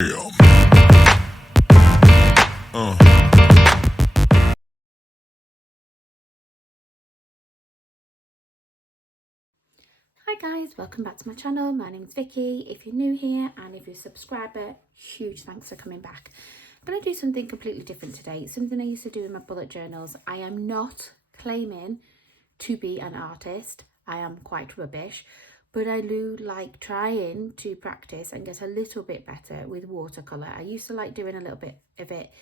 Hi guys, welcome back to my channel. My name's Vicky. If you're new here and if you're a subscriber, huge thanks for coming back. I'm going to do something completely different today. Something I used to do in my bullet journals. I am not claiming to be an artist. I am quite rubbish, but I do like trying to practice and get a little bit better with watercolour. I used to like doing a little bit of it,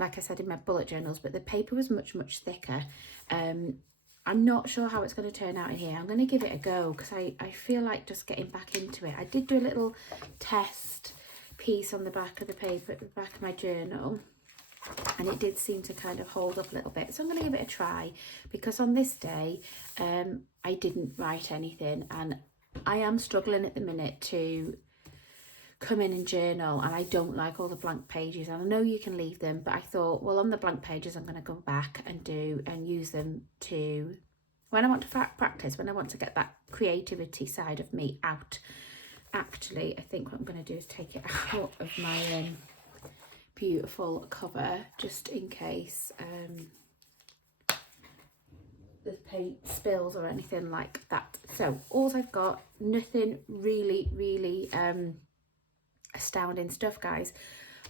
like I said, in my bullet journals, but the paper was much thicker. I'm not sure how it's going to turn out in here. I'm going to give it a go because I feel like just getting back into it. I did do a little test piece on the back of the paper, at the back of my journal, and it did seem to kind of hold up a little bit. So I'm going to give it a try because on this day, I didn't write anything and I am struggling at the minute to come in and journal, and I don't like all the blank pages, and I know you can leave them, but I thought, well, on the blank pages I'm going to go back and use them to when I want to practice, when I want to get that creativity side of me out. Actually, I think what I'm going to do is take it out of my beautiful cover just in case the paint spills or anything like that. So all I've got, nothing really astounding stuff, guys.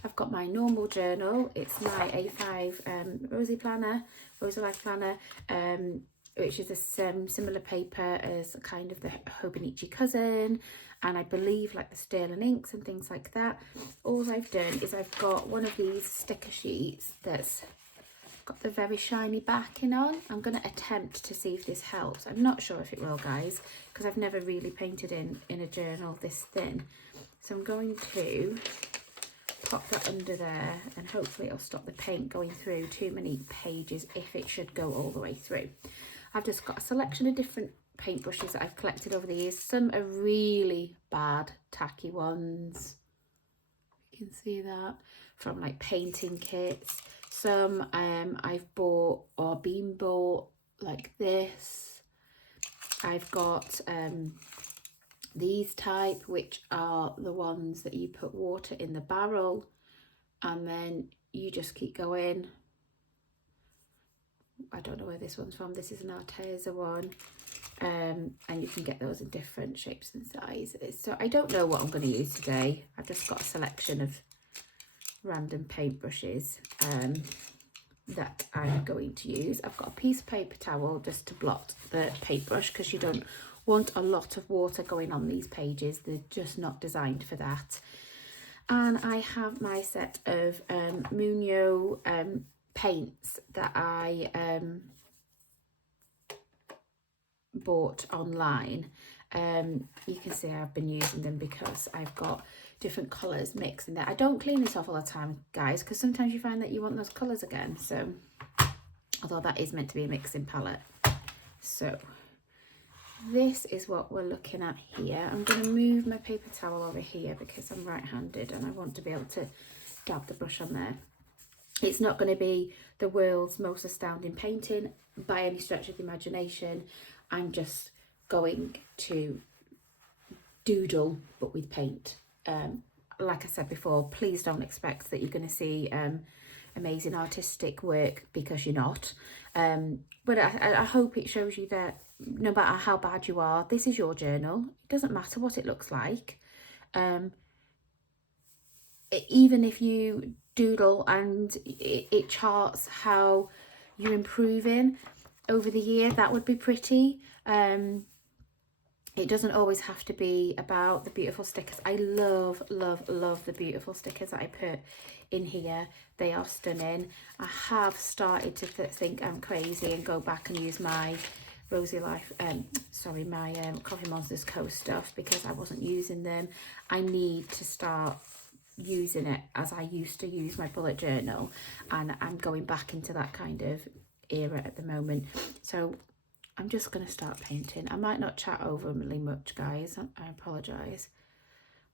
I've got my normal journal. It's my A5 Rosy Life planner, which is a similar paper as kind of the Hobonichi cousin, and I believe like the Sterling inks and things like that. All I've done is I've got one of these sticker sheets that's got the very shiny backing on. I'm going to attempt to see if this helps. I'm not sure if it will, guys, because I've never really painted in a journal this thin. So I'm going to pop that under there and hopefully it'll stop the paint going through too many pages if it should go all the way through. I've just got a selection of different paintbrushes that I've collected over the years. Some are really bad, tacky ones. You can see that from like painting kits. Some I've bought or been bought like this. I've got these type, which are the ones that you put water in the barrel and then you just keep going. I don't know where this one's from. This is an Arteza one, and you can get those in different shapes and sizes. So I don't know what I'm going to use today. I've just got a selection of random paintbrushes that I'm going to use. I've got a piece of paper towel just to blot the paintbrush because you don't want a lot of water going on these pages. They're just not designed for that. And I have my set of Munio paints that I bought online. You can see I've been using them because I've got different colours mixed in there. I don't clean this off all the time, guys, because sometimes you find that you want those colours again. So although that is meant to be a mixing palette. So this is what we're looking at here. I'm going to move my paper towel over here because I'm right-handed and I want to be able to dab the brush on there. It's not going to be the world's most astounding painting by any stretch of the imagination. I'm just going to doodle, but with paint. Like I said before, please don't expect that you're going to see amazing artistic work because you're not. But I hope it shows you that no matter how bad you are, this is your journal. It doesn't matter what it looks like. Even if you doodle and it charts how you're improving over the year, that would be pretty. It doesn't always have to be about the beautiful stickers. I love the beautiful stickers that I put in here. They are stunning. I have started to think I'm crazy and go back and use my Rosy Life, my Coffee Monsters Co stuff because I wasn't using them. I need to start using it as I used to use my bullet journal, and I'm going back into that kind of era at the moment. So I'm just going to start painting. I might not chat overly much, guys. I apologise.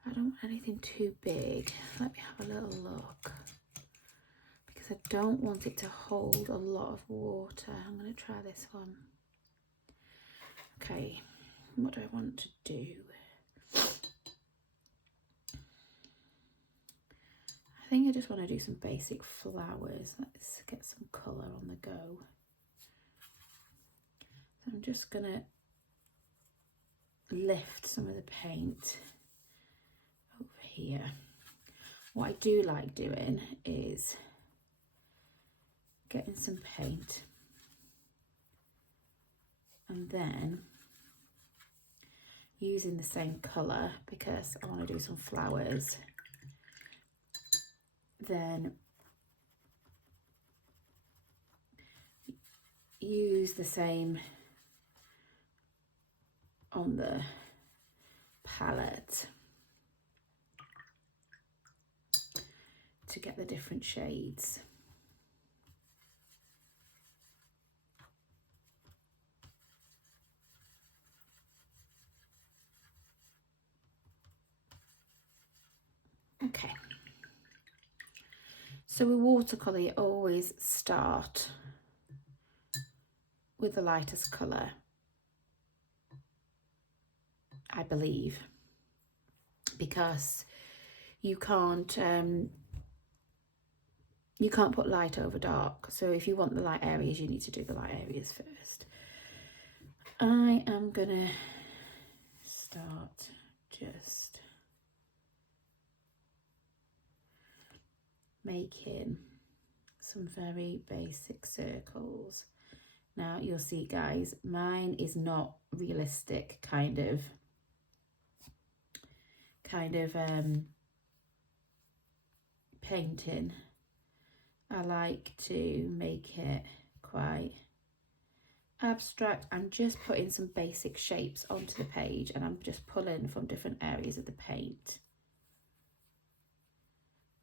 I don't want anything too big. Let me have a little look because I don't want it to hold a lot of water. I'm going to try this one. Okay, what do I want to do? think I just want to do some basic flowers. Let's get some colour on the go. So I'm just going to lift some of the paint over here. What I do like doing is getting some paint and then using the same colour, because I want to do some flowers, then use the same on the palette to get the different shades. Okay, so with watercolour you always start with the lightest colour, I believe, because you can't put light over dark. So if you want the light areas, you need to do the light areas first. I am gonna start just making some very basic circles. Now you'll see, guys, mine is not realistic kind of painting. I like to make it quite abstract. I'm just putting some basic shapes onto the page and I'm just pulling from different areas of the paint.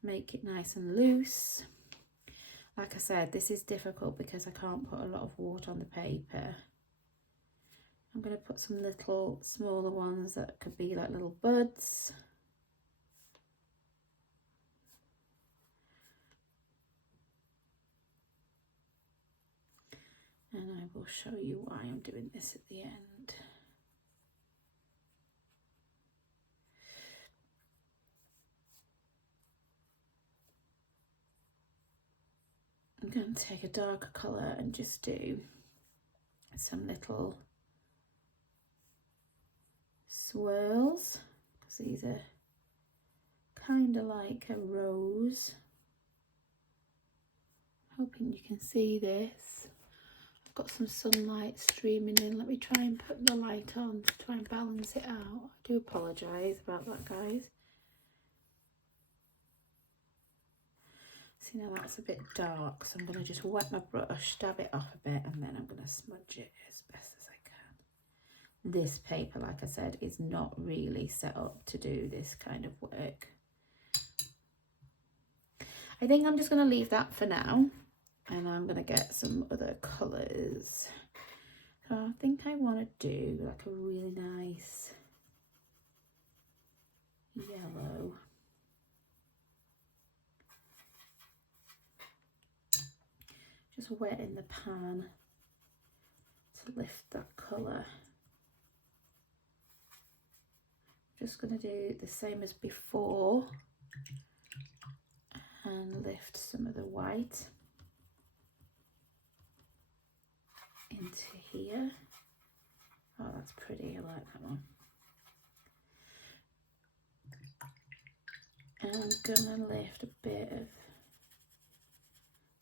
Make it nice and loose. Like I said, this is difficult because I can't put a lot of water on the paper. I'm going to put some little smaller ones that could be like little buds. And I will show you why I'm doing this at the end. I'm going to take a darker colour and just do some little swirls, because these are kind of like a rose. Hoping you can see this. I've got some sunlight streaming in. Let me try and put the light on to try and balance it out. I do apologise about that, guys. See, now that's a bit dark, so I'm going to just wet my brush, dab it off a bit, and then I'm going to smudge it as best as I can. This paper, like I said, is not really set up to do this kind of work. I think I'm just going to leave that for now, and I'm going to get some other colours. So I think I want to do like a really nice yellow. Just wet in the pan to lift that colour. Just going to do the same as before and lift some of the white into here. Oh, that's pretty, I like that one. And I'm going to lift a bit of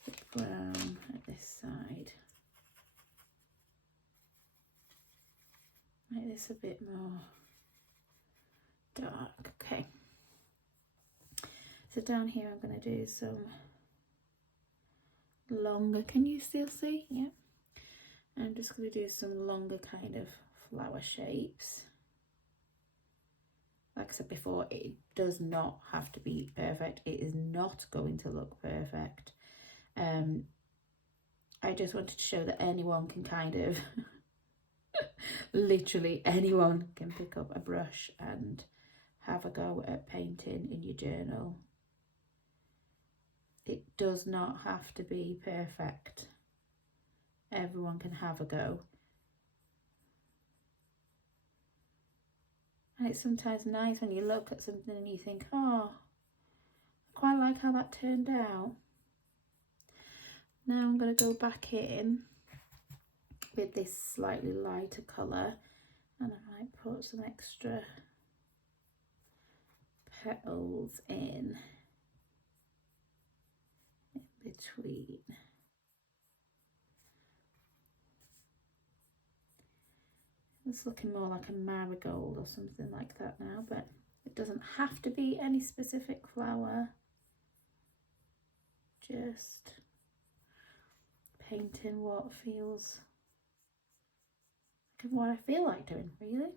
the brown at this side. Make this a bit more dark. Okay. So down here I'm going to do some longer, can you still see? Yeah. I'm just going to do some longer kind of flower shapes. Like I said before, it does not have to be perfect. It is not going to look perfect. I just wanted to show that anyone can kind of, literally anyone can pick up a brush and have a go at painting in your journal. It does not have to be perfect. Everyone can have a go. And it's sometimes nice when you look at something and you think, oh, I quite like how that turned out? Now I'm going to go back in with this slightly lighter colour, and I might put some extra petals in between. It's looking more like a marigold or something like that now, but it doesn't have to be any specific flower. Just painting what feels like what I feel like doing, really.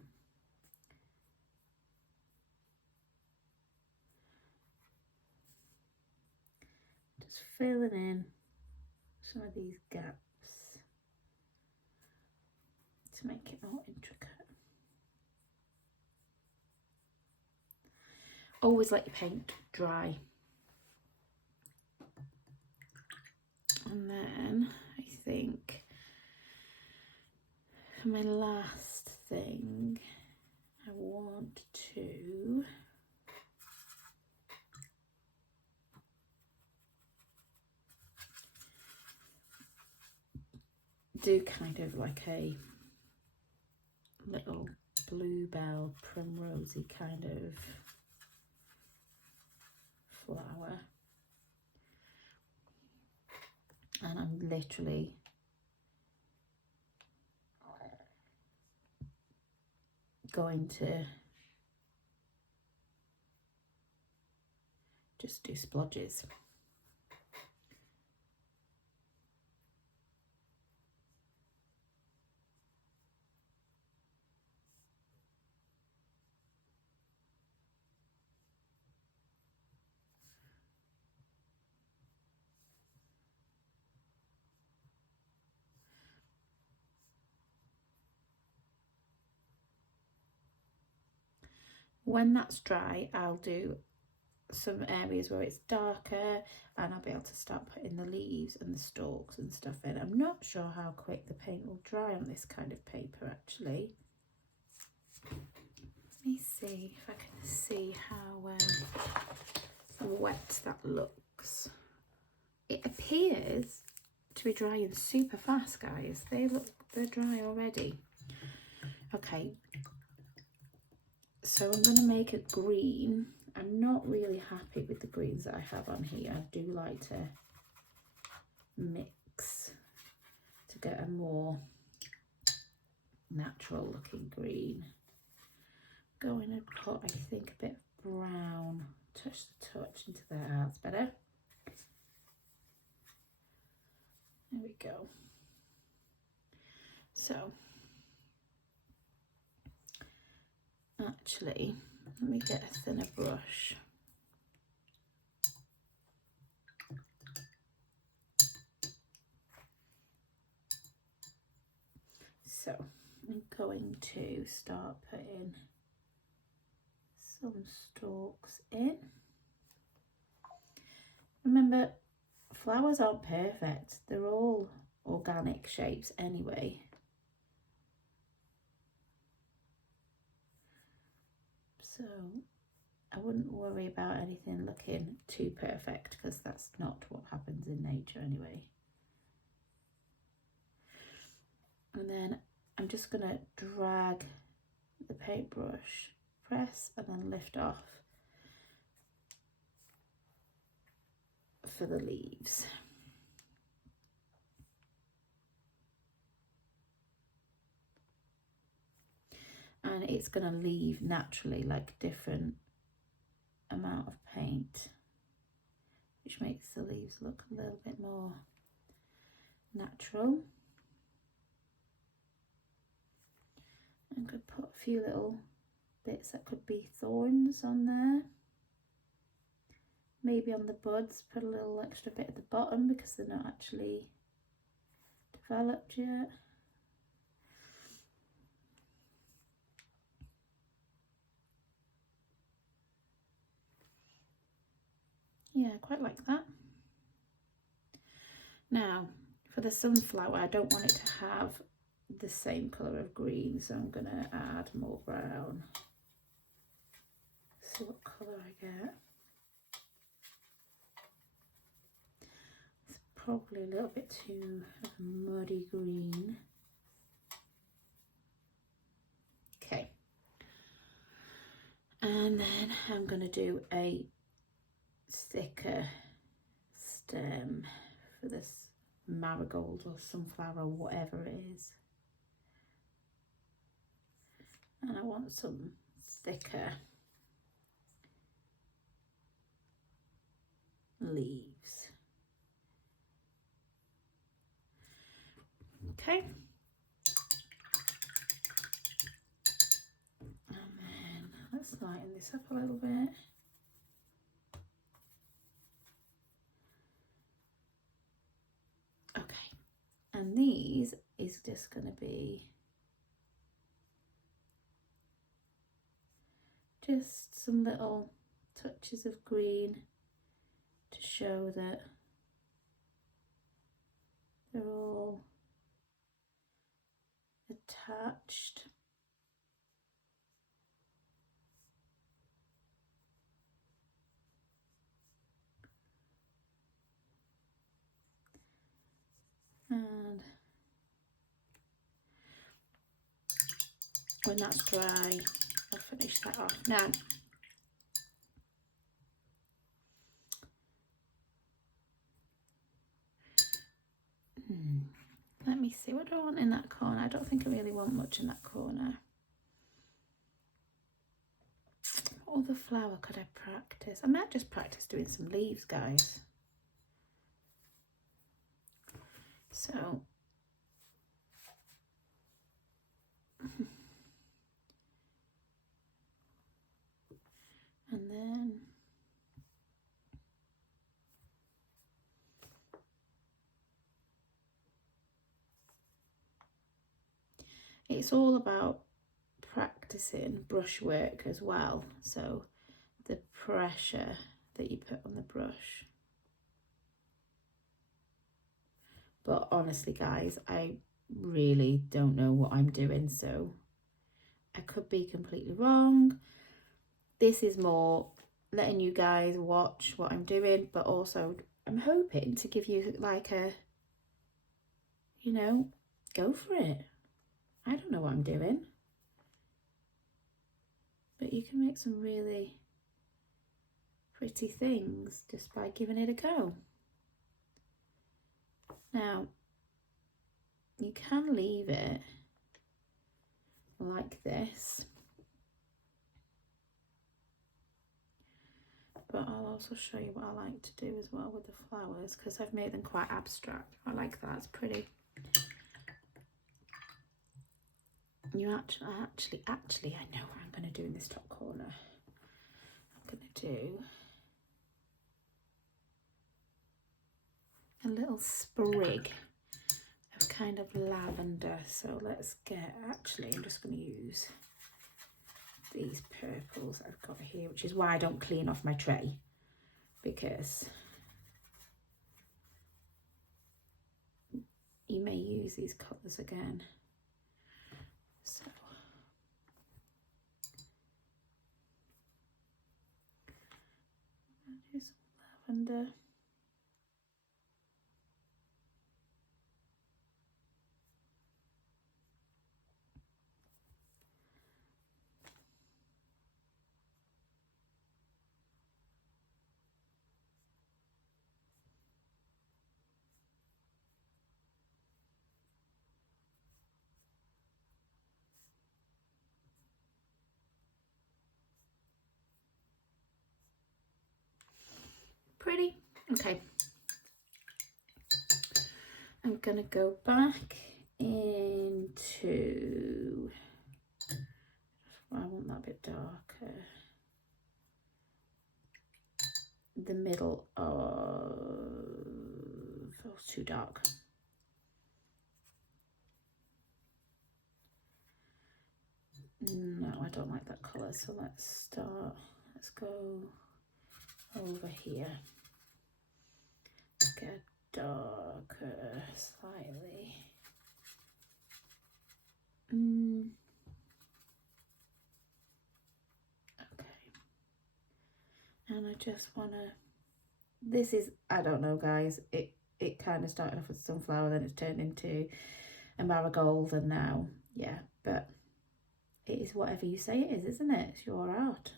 Just filling in some of these gaps to make it more intricate. Always let your paint dry. And then I think for my last thing, I want to do kind of like a little bluebell primrosey kind of flower, and I'm literally going to just do splodges. When that's dry, I'll do some areas where it's darker, and I'll be able to start putting the leaves and the stalks and stuff in. I'm not sure how quick the paint will dry on this kind of paper, actually. Let me see if I can see how wet that looks. It appears to be drying super fast, guys. They're dry already. Okay, so I'm going to make a green. I'm not really happy with the greens that I have on here. I do like to mix to get a more natural looking green. Going to put, I think, a bit of brown, touch into there. That's better. There we go. So actually, let me get a thinner brush. So I'm going to start putting some stalks in. Remember, flowers aren't perfect. They're all organic shapes anyway. So I wouldn't worry about anything looking too perfect, because that's not what happens in nature anyway. And then I'm just going to drag the paintbrush, press and then lift off for the leaves. And it's going to leave naturally like different amount of paint, which makes the leaves look a little bit more natural. I'm going to put a few little bits that could be thorns on there. Maybe on the buds, put a little extra bit at the bottom because they're not actually developed yet. Yeah, I quite like that. Now, for the sunflower, I don't want it to have the same colour of green, so I'm going to add more brown. See what colour I get. probably a little bit too muddy green. Okay. And then I'm going to do a thicker stem for this marigold or sunflower or whatever it is. And I want some thicker leaves. Okay. And then let's lighten this up a little bit. Okay. And these is just going to be just some little touches of green to show that they're all attached. And when that's dry, I'll finish that off. Now, let me see, what do I want in that corner? I don't think I really want much in that corner. What other flower could I practice? I might just practice doing some leaves, guys. So, and then it's all about practicing brushwork as well. So the pressure that you put on the brush. But honestly, guys, I really don't know what I'm doing, so I could be completely wrong. This is more letting you guys watch what I'm doing, but also I'm hoping to give you like a, you know, go for it. I don't know what I'm doing, but you can make some really pretty things just by giving it a go. Now, you can leave it like this, but I'll also show you what I like to do as well with the flowers, because I've made them quite abstract. I like that, it's pretty. You actually, I know what I'm going to do in this top corner. I'm going to do a little sprig of kind of lavender. So let's get, actually, I'm just going to use these purples I've got here, which is why I don't clean off my tray, because you may use these colours again. So I'll do some lavender. Pretty. Okay. I'm gonna go back into, I want that a bit darker, the middle of, oh, it's too dark. No, I don't like that colour, so let's go over here, get darker slightly. Okay, and I just want to, this is, I don't know guys, it kind of started off as a sunflower, then it's turned into a marigold, and now, yeah, but it is whatever you say it is, isn't it? It's your art.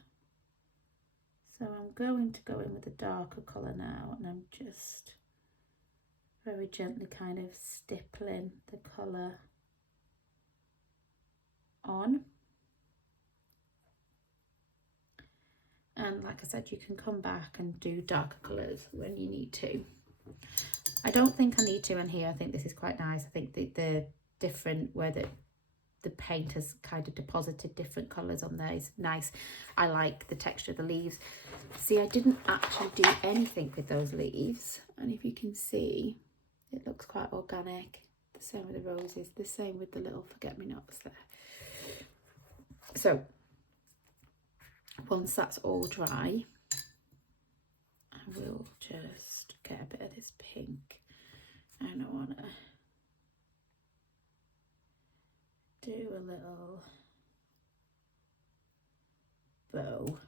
So I'm going to go in with a darker colour now, and I'm just very gently kind of stippling the colour on. And like I said, you can come back and do darker colours when you need to. I don't think I need to in here. I think this is quite nice. I think the different, where the paint has kind of deposited different colours on there is nice. I like the texture of the leaves. See, I didn't actually do anything with those leaves. And if you can see, it looks quite organic. The same with the roses, the same with the little forget-me-nots there. So once that's all dry, I will just get a bit of this pink, and I want to do a little bow over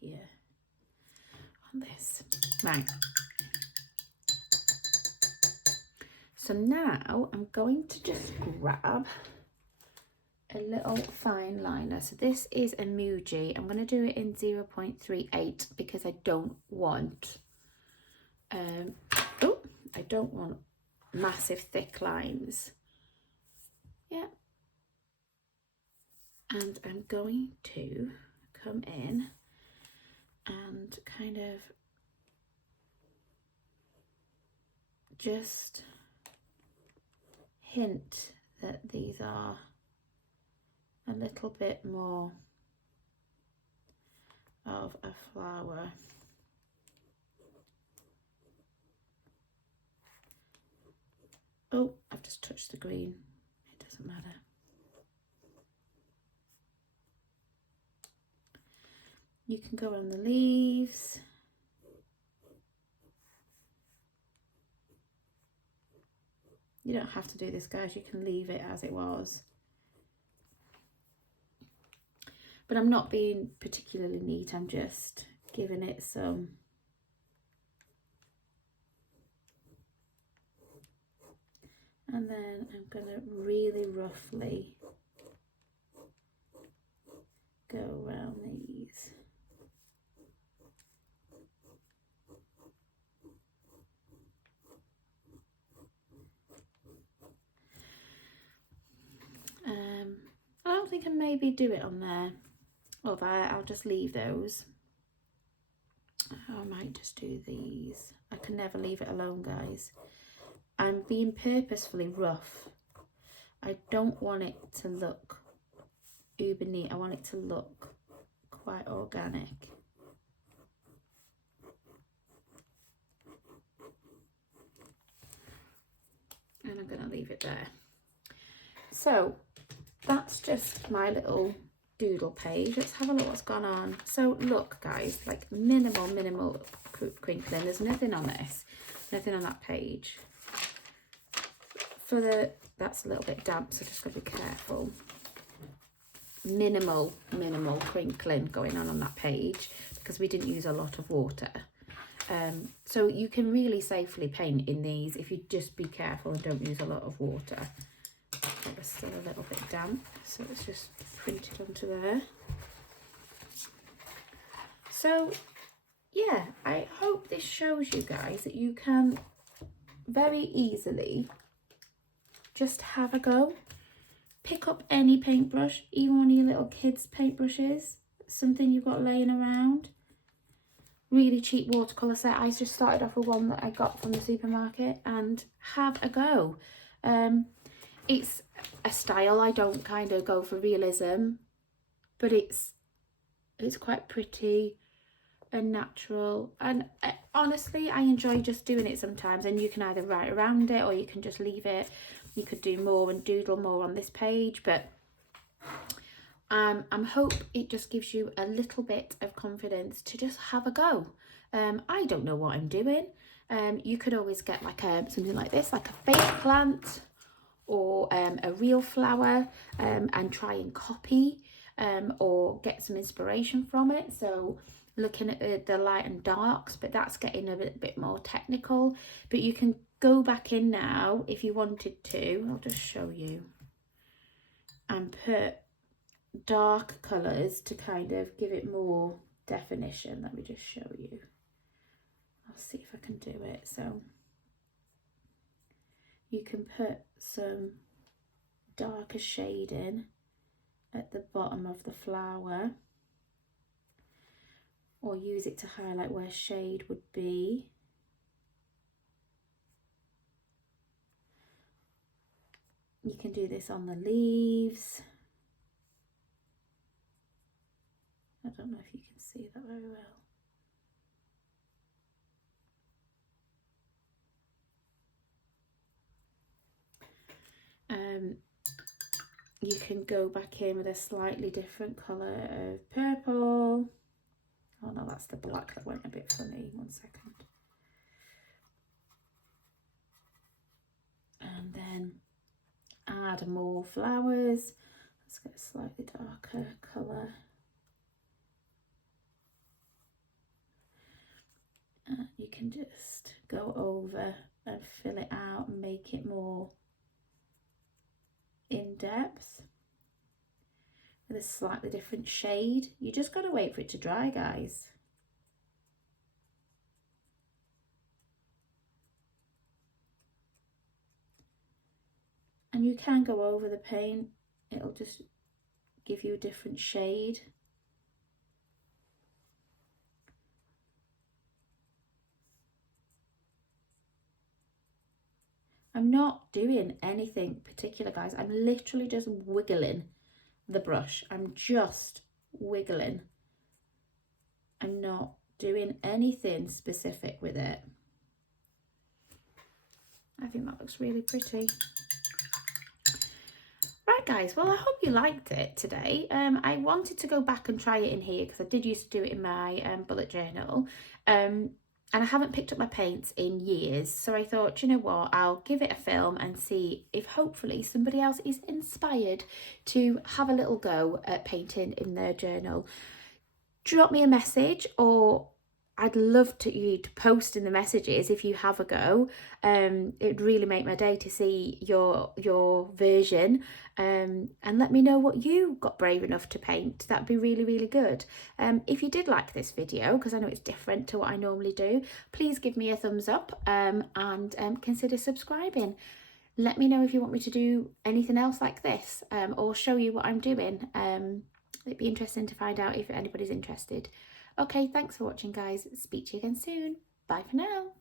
here on this. Right. So now I'm going to just grab a little fine liner. So this is a Muji. I'm going to do it in 0.38 because I don't want I don't want massive thick lines. Yeah. And I'm going to come in and kind of just hint that these are a little bit more of a flower. Oh, I've just touched the green. It doesn't matter. You can go on the leaves. You don't have to do this, guys. You can leave it as it was. But I'm not being particularly neat. I'm just giving it some and then I'm going to really roughly go around these. I don't think I maybe do it on there, although I'll just leave those. I might just do these. I can never leave it alone, guys. I'm being purposefully rough. I don't want it to look uber neat. I want it to look quite organic. And I'm going to leave it there. So that's just my little doodle page. Let's have a look what's gone on. So look, guys, like minimal crinkling. There's nothing on this, nothing on that page. For the, that's a little bit damp, so just got to be careful. Minimal crinkling going on that page because we didn't use a lot of water. So you can really safely paint in these if you just be careful and don't use a lot of water. It was still a little bit damp, so it's just printed onto there. So yeah, I hope this shows you guys that you can very easily just have a go. Pick up any paintbrush, even one of your little kids' paintbrushes, something you've got laying around. Really cheap watercolour set. I just started off with one that I got from the supermarket, and have a go. It's a style. I don't kind of go for realism, but it's quite pretty and natural, and honestly I enjoy just doing it sometimes. And you can either write around it or you can just leave it. You could do more and doodle more on this page, but I hope it just gives you a little bit of confidence to just have a go. I don't know what I'm doing. You could always get like something like this, like a fake plant or a real flower, and try and copy or get some inspiration from it. So looking at the light and darks, but that's getting a bit more technical. But you can go back in now if you wanted to. I'll just show you and put dark colours to kind of give it more definition. Let me just show you. I'll see if I can do it. So you can put some darker shading at the bottom of the flower, or use it to highlight where shade would be. You can do this on the leaves. I don't know if you can see that very well. You can go back in with a slightly different colour of purple. Oh no, that's the black that went a bit funny. 1 second. And then add more flowers. Let's get a slightly darker colour. You can just go over and fill it out and make it more in depth with a slightly different shade. You just got to wait for it to dry, guys. And you can go over the paint, it'll just give you a different shade. I'm not doing anything particular, guys. I'm literally just wiggling the brush. I'm just wiggling. I'm not doing anything specific with it. I think that looks really pretty. Right guys, well I hope you liked it today. I wanted to go back and try it in here because I did used to do it in my bullet journal. And I haven't picked up my paints in years, so I thought, you know what, I'll give it a film and see if hopefully somebody else is inspired to have a little go at painting in their journal. Drop me a message, or I'd love you to post in the messages if you have a go. It'd really make my day to see your version, and let me know what you got brave enough to paint. That'd be really, really good. If you did like this video, because I know it's different to what I normally do, please give me a thumbs up, and consider subscribing. Let me know if you want me to do anything else like this, or show you what I'm doing. It'd be interesting to find out if anybody's interested. Okay, thanks for watching, guys. Speak to you again soon. Bye for now.